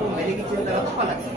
దీపం వెలిగించిన తర్వాత పల్లకి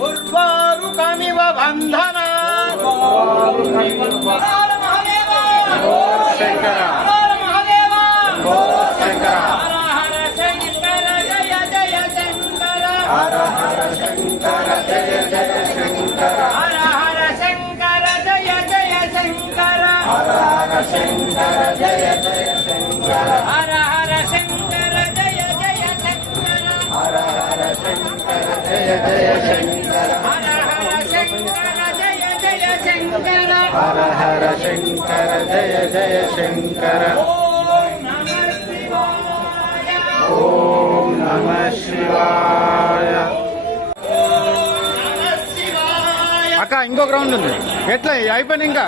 ఉర్వారుకమివ బంధన శంకర శంకర జయ జయ శంకర హర హర శంకర జయ జయ శంకర హర హర శంకర జయ జయ శంకర హర హర శంకర జయ జయ శంకర హర హర శంకర జయ జయ శంకర హర హర శంకర జయ జయ శంకర హర హర శంకర జయ జయ శంకర హర హర శంకర జయ జయ శంకర ఓం నమః శివాయ. అక్క ఇంకొక రౌండ్ ఉంది ఎట్లా అయిపోయింది ఇంకా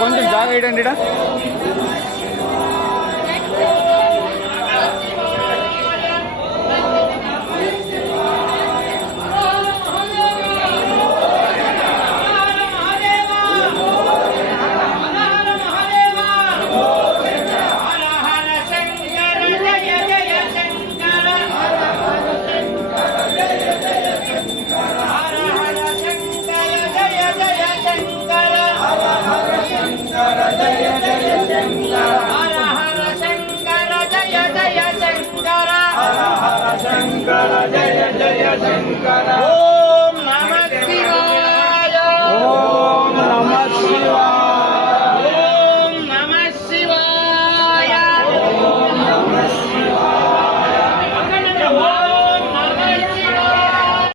కొంచెం జాగా వేయండి.